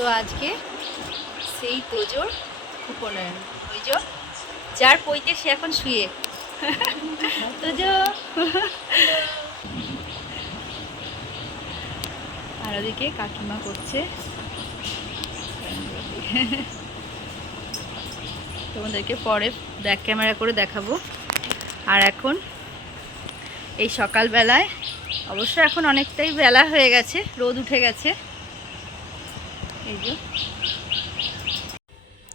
তো আজকে সেই তোজোর উপনয়ন, ওই যে যার পইতে সে এখন শুয়ে। তোজো আর ওদিকে কাকিমা করছে, তোমাদেরকে পরে ব্যাক ক্যামেরা করে দেখাবো। আর এখন এই সকালবেলায়, অবশ্য এখন অনেকটাই বেলা হয়ে গেছে, রোদ উঠে গেছে। এই যে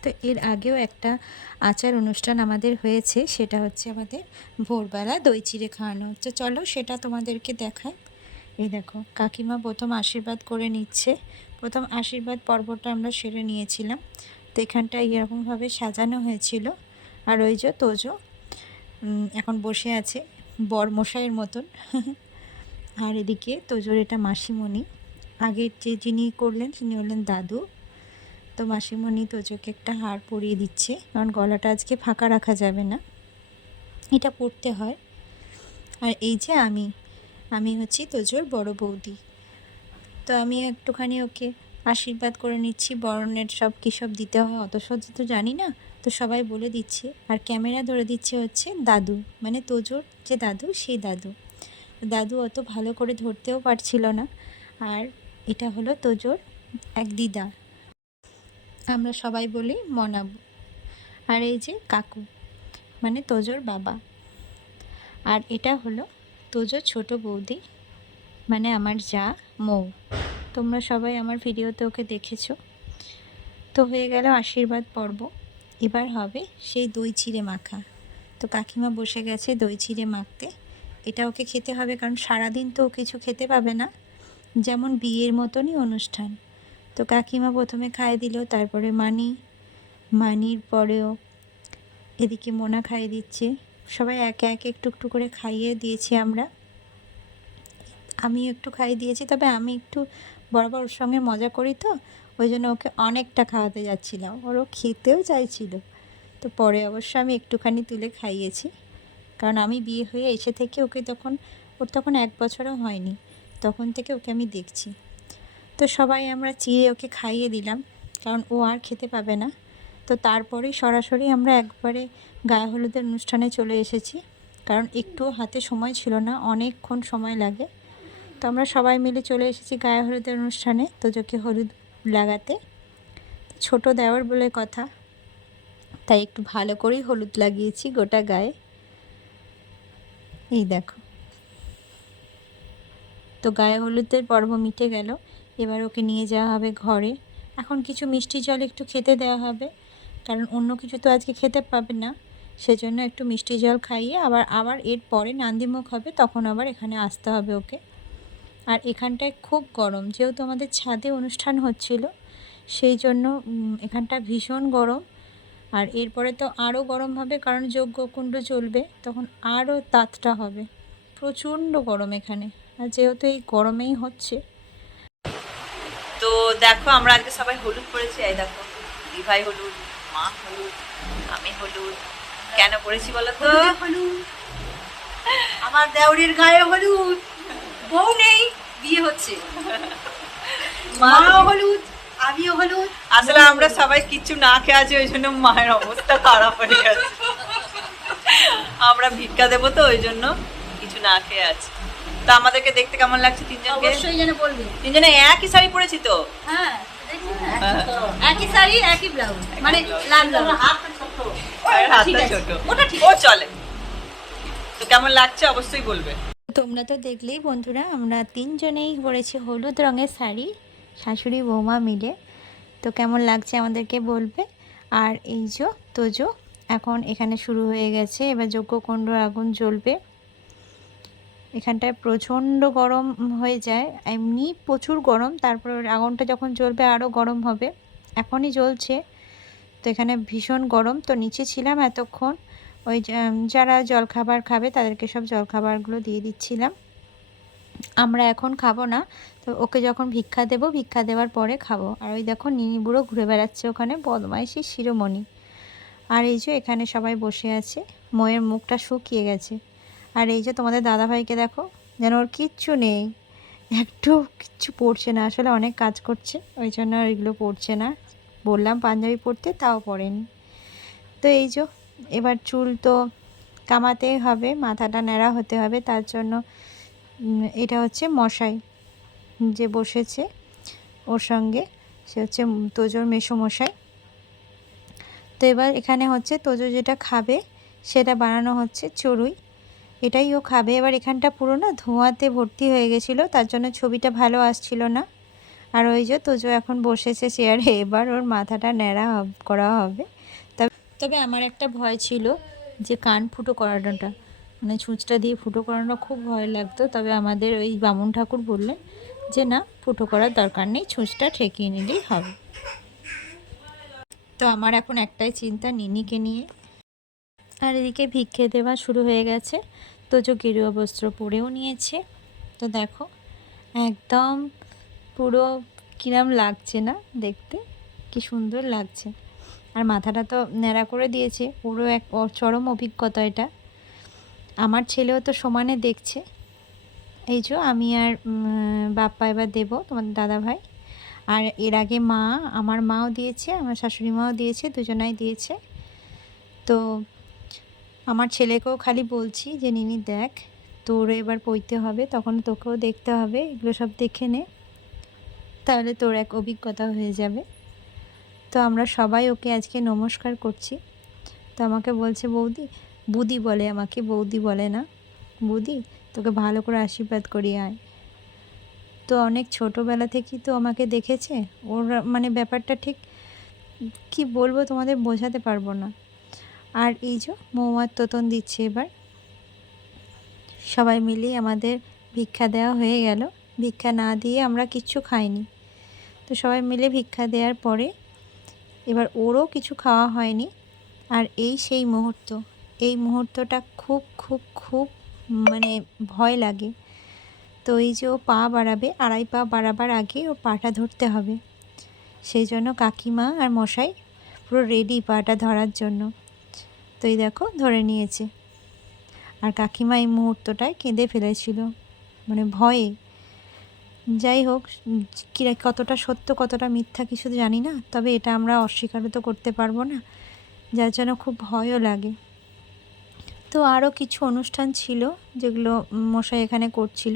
তো এর আগেও একটা আচার অনুষ্ঠান আমাদের হয়েছে, সেটা হচ্ছে আমাদের ভোরবেলা দই চিড়ে খাওয়ানো হচ্ছে। চলো সেটা তোমাদেরকে দেখাই। এই দেখো কাকিমা প্রথম আশীর্বাদ করে নিচ্ছে। প্রথম আশীর্বাদ পর্বটা আমরা সেরে নিয়েছিলাম। তো এখানটা এরকমভাবে সাজানো হয়েছিল। আর ওই যে তোজো এখন বসে আছে বরমশাইয়ের মতন। আর এদিকে তোজোর এটা মাসিমণি, আগের যিনি করলেন তিনি হলেন দাদু। তো মাসিমণি তোজোকে একটা হার পরিয়ে দিচ্ছে, কারণ গলাটা আজকে ফাঁকা রাখা যাবে না, এটা পরতে হয়। আর এই যে আমি হচ্ছি তোজোর বড় বৌদি। তো আমি একটুখানি ওকে আশীর্বাদ করে নিচ্ছি। বরণের সব কী সব দিতে হয় অত সহজে তো জানি না, তো সবাই বলে দিচ্ছে। আর ক্যামেরা ধরে দিচ্ছে হচ্ছে দাদু, মানে তোজোর যে দাদু সেই দাদু। দাদু অত ভালো করে ধরতেও পারছিল না। আর এটা হলো তোজোর এক দিদা, আমরা সবাই বলি মনাবু। আর এই যে কাকু, মানে তোজোর বাবা। আর এটা হলো তোজোর ছোট বৌদি, মানে আমার যা মৌ। তোমরা সবাই আমার ভিডিওতে ওকে দেখেছো। তো হয়ে গেল আশীর্বাদ পর্ব। এবার হবে সেই দই চিড়ে মাখা। তো কাকিমা বসে গেছে দই চিড়ে মাখতে। এটা ওকে খেতে হবে, কারণ সারাদিন তো ও কিছু খেতে পাবে না, যেমন বিয়ের মতনই অনুষ্ঠান। তো কাকিমা প্রথমে খাইয়ে দিল, তারপরে মানির পরেও এদিকে মোনা খাইয়ে দিচ্ছে। সবাই একে একে একটু একটু করে খাইয়ে দিয়েছি আমরা। আমিও একটু খাইয়ে দিয়েছি, তবে আমি একটু বরাবর ওর সঙ্গে মজা করি, তো ওই জন্য ওকে অনেকটা খাওয়াতে যাচ্ছিলাম। ওরও খেতেও চাইছিল। তো পরে অবশ্য আমি একটুখানি তুলে খাইয়েছি, কারণ আমি বিয়ে হয়ে এসে থেকে ওর তখন 1 বছরও হয়নি, তখন থেকে ওকে আমি দেখছি। তো সবাই আমরা চিড়ে ওকে খাইয়ে দিলাম, কারণ ও আর খেতে পাবে না। তো তারপরেই সরাসরি আমরা একবারে গায়ে হলুদের অনুষ্ঠানে চলে এসেছি, কারণ একটুও হাতে সময় ছিল না, অনেকক্ষণ সময় লাগে। তো আমরা সবাই মিলে চলে এসেছি গায়ে হলুদের অনুষ্ঠানে তোজোকে হলুদ লাগাতে। ছোট দেওর বলে কথা, তাই একটু ভালো করেই হলুদ লাগিয়েছি গোটা গায়ে। এই দেখো, তো গায়ে হলুদের পর্ব মিটে গেল। এবার ওকে নিয়ে যাওয়া হবে ঘরে। এখন কিছু মিষ্টি জল একটু খেতে দেওয়া হবে, কারণ অন্য কিছু তো আজকে খেতে পাবে না, সেজন্য একটু মিষ্টি জল খাইয়ে আবার এর পরে নান্দিমুখ হবে, তখন আবার এখানে আসতে হবে ওকে। আর এখানটায় খুব গরম, যেহেতু আমাদের ছাদে অনুষ্ঠান হচ্ছিল, সেই জন্য এখানটা ভীষণ গরম। আর এরপরে তো আরও গরম হবে, কারণ যজ্ঞকুণ্ড চলবে, তখন আরও তাতটা হবে। প্রচণ্ড গরম এখানে, আর যেহেতু এই গরমেই হচ্ছে। তো দেখো আমরা আজকে সবাই হলুদ পরেছি। এই দেখো দিভাই হলুদ, মা হলুদ, আমি হলুদ। কেন পরেছি বলো তো? হলুদ, আমার দেওরের গায়ে হলুদ, বউ নেই, বিয়ে হচ্ছে, মাও হলুদ, আমিও হলুদ। আসলে আমরা সবাই কিছু না খেয়ে আছি, ওই জন্য মায়ের অবস্থা খারাপ হয়ে গেছে। আমরা ভিক্ষা দেবো, তো ওই জন্য কিছু না খেয়ে আছি। তো আমাদেরকে দেখতে কেমন লাগছে তিনজনকে? অবশ্যই যেন বলবে। তিনজনে একই শাড়ি পরেছি তো। হ্যাঁ, একই শাড়ি একই ব্লাউজ, মানে লাল ব্লাউজ, হাতটা ছোট, ওটা ঠিক ও চলে। তো কেমন লাগছে অবশ্যই বলবে। তোমরা তো দেখলেই বন্ধুরা, আমরা 3 জনেই পরেছি হলুদ রঙের শাড়ি, শাশুড়ি বৌমা মিলে। তো কেমন লাগছে আমাদেরকে বলবে। আর এই যে তোজো এখন এখানে শুরু হয়ে গেছে, এবার যজ্ঞকুণ্ডর আগুন জ্বলবে। এখানটায় প্রচণ্ড গরম হয়ে যায়, এমনি প্রচুর গরম, তারপর আগুনটা যখন জ্বলবে আরও গরম হবে। এখনই জ্বলছে, তো এখানে ভীষণ গরম। তো নিচে ছিলাম এতক্ষণ, ওই যারা জলখাবার খাবে তাদেরকে সব জলখাবারগুলো দিয়ে দিচ্ছিলাম। আমরা এখন খাবো না, তো ওকে যখন ভিক্ষা দেবো, ভিক্ষা দেওয়ার পরে খাবো। আর ওই দেখো নিনি বুড়ো ঘুরে বেড়াচ্ছে ওখানে, বদমাইশি শিরোমণি। আর এই যে এখানে সবাই বসে আছে, ময়ের মুখটা শুকিয়ে গেছে। আর এই যে তোমাদের দাদাভাইকে দেখো, যেন ওর কিচ্ছু নেই, একটু কিচ্ছু পরছে না, আসলে অনেক কাজ করছে ওই জন্য আর এগুলো পরছে না। বললাম পাঞ্জাবি পরতে, তাও পরেনি। তো এই যে এবার চুল তো কামাতেই হবে, মাথাটা ন্যাড়া হতে হবে, তার জন্য এটা হচ্ছে মশাই যে বসেছে ওর সঙ্গে, সে হচ্ছে তোজোর মেসোমশাই। তো এবার এখানে হচ্ছে তোজো যেটা খাবে সেটা বানানো হচ্ছে চড়ুই, এটাই ও খাবে। এবার এখানটা পুরো না ধোঁয়াতে ভর্তি হয়ে গেছিলো, তার জন্য ছবিটা ভালো আসছিল না। আর ওই যে তোজো এখন বসেছে চেয়ারে, এবার ওর মাথাটা ন্যাড়া করা হবে। তবে আমার একটা ভয় ছিল যে কান ফুটো করানোটা, মানে ছুঁচটা দিয়ে ফুটো করানো খুব ভয় লাগতো। তবে আমাদের ওই বামুন ঠাকুর বললেন যে না, ফুটো করার দরকার নেই, ছুঁচটা ঠেকিয়ে নিলেই হবে। তো আমার এখন একটাই চিন্তা নিনিকে নিয়ে। আর এদিকে ভিক্ষে দেওয়া শুরু হয়ে গেছে, তোজো গেরুয়া বস্ত্র পরেও নিয়েছে। তো দেখো একদম পুরো কিরম লাগছে না দেখতে, কি সুন্দর লাগছে। আর মাথাটা তো ন্যাড়া করে দিয়েছে, পুরো এক চরম অভিজ্ঞতা এটা। আমার ছেলেও তো সমানে দেখছে। এই যে আমি আর বাপ্পা এবার দেবো তোমাদের দাদা ভাই। আর এর আগে মা, আমার মাও দিয়েছে, আমার শাশুড়ি মাও দিয়েছে, দুজনাই দিয়েছে। তো আমার ছেলেকেও খালি বলছি যে নিনি দেখ, তোর এবার পইতে হবে, তখন তোকেও দেখতে হবে, এগুলো সব দেখে নে, তাহলে তোর এক অভিজ্ঞতা হয়ে যাবে। তো আমরা সবাই ওকে আজকে নমস্কার করছি। তো আমাকে বলছে বৌদি, বুদি বলে আমাকে, বৌদি বলে না, বুদি তোকে ভালো করে আশীর্বাদ করি আয়। তো অনেক ছোটোবেলা থেকেই তো আমাকে দেখেছে, ওর মানে ব্যাপারটা ঠিক কি বলবো তোমাদের বোঝাতে পারবো না। আর এই যে মৌমার তোতন দিচ্ছে এবার, সবাই মিলেই আমাদের ভিক্ষা দেওয়া হয়ে গেল। ভিক্ষা না দিয়ে আমরা কিচ্ছু খাইনি। তো সবাই মিলে ভিক্ষা দেওয়ার পরে এবার ওরও কিছু খাওয়া হয়নি। আর এই সেই মুহূর্ত, এই মুহূর্তটা খুব খুব খুব মানে ভয় লাগে। তো এই যে ও পা বাড়াবে, 2.5 পা বাড়াবার আগে ও পাটা ধরতে হবে, সেই জন্য কাকিমা আর মশাই পুরো রেডি পাটা ধরার জন্য। তো এই দেখো ধরে নিয়েছে। আর কাকিমা এই মুহূর্তটায় কেঁদে ফেলেছিল, মানে ভয়ে। যাই হোক, কতটা সত্য কতটা মিথ্যা কিছু জানি না, তবে এটা আমরা অস্বীকারও তো করতে পারবো না, যার জন্য খুব ভয়ও লাগে। তো আরও কিছু অনুষ্ঠান ছিল যেগুলো মশাই এখানে করছিল।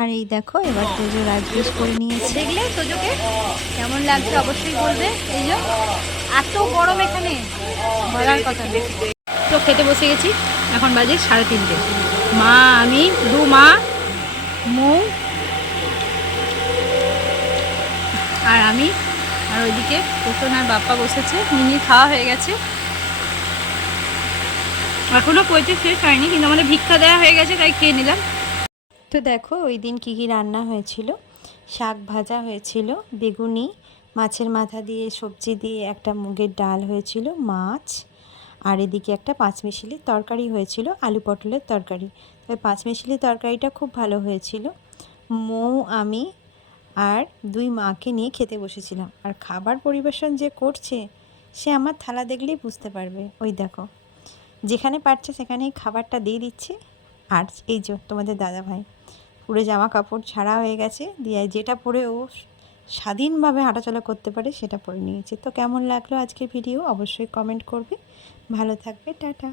আর এই দেখো এবার তোজো রাজবেশ করে নিয়েছে। দেখলে তোজোকে কেমন লাগছে অবশ্যই বলবে। এই যে এত গরম এখানে, বলার কথা না। তো খেতে বসে গেছি, এখন বাজে 3:30। মা, আমি, মা, মৌ আর আমি, আর ওইদিকে পোষণ আর বাপ্পা বসেছে। মিনি খাওয়া হয়ে গেছে, এখনও পৌঁছে শেষ হয়নি, কিন্তু আমাদের ভিক্ষা দেওয়া হয়ে গেছে তাই খেয়ে নিলাম। তো দেখো ওই দিন কী কী রান্না হয়েছিল। শাক ভাজা হয়েছিল, বেগুনি, মাছের মাথা দিয়ে সবজি দিয়ে একটা মুগের ডাল হয়েছিল, মাছ, আর এদিকে একটা পাঁচমিশালি তরকারি হয়েছিল, আলু পটলের তরকারি। তবে পাঁচমিশালি তরকারিটা খুব ভালো হয়েছিল। মৌ, আমি আর 2 মাকে নিয়ে খেতে বসেছিলাম। আর খাবার পরিবেশন যে করছে সে আমার থালা দেখলেই বুঝতে পারবে। ওই দেখো যেখানে পারছে সেখানেই খাবারটা দিয়ে দিচ্ছে। আর এই যে তোমাদের দাদা ভাই পুরো জামা কাপড় ছাড়া হয়ে গেছে, দিয়ে যেটা পরে ও স্বাধীনভাবে হাঁটাচলা করতে পারে সেটা পরে নিয়েছে। তো কেমন লাগলো আজকের ভিডিও অবশ্যই কমেন্ট করবে। ভালো থাকবে, টাটা।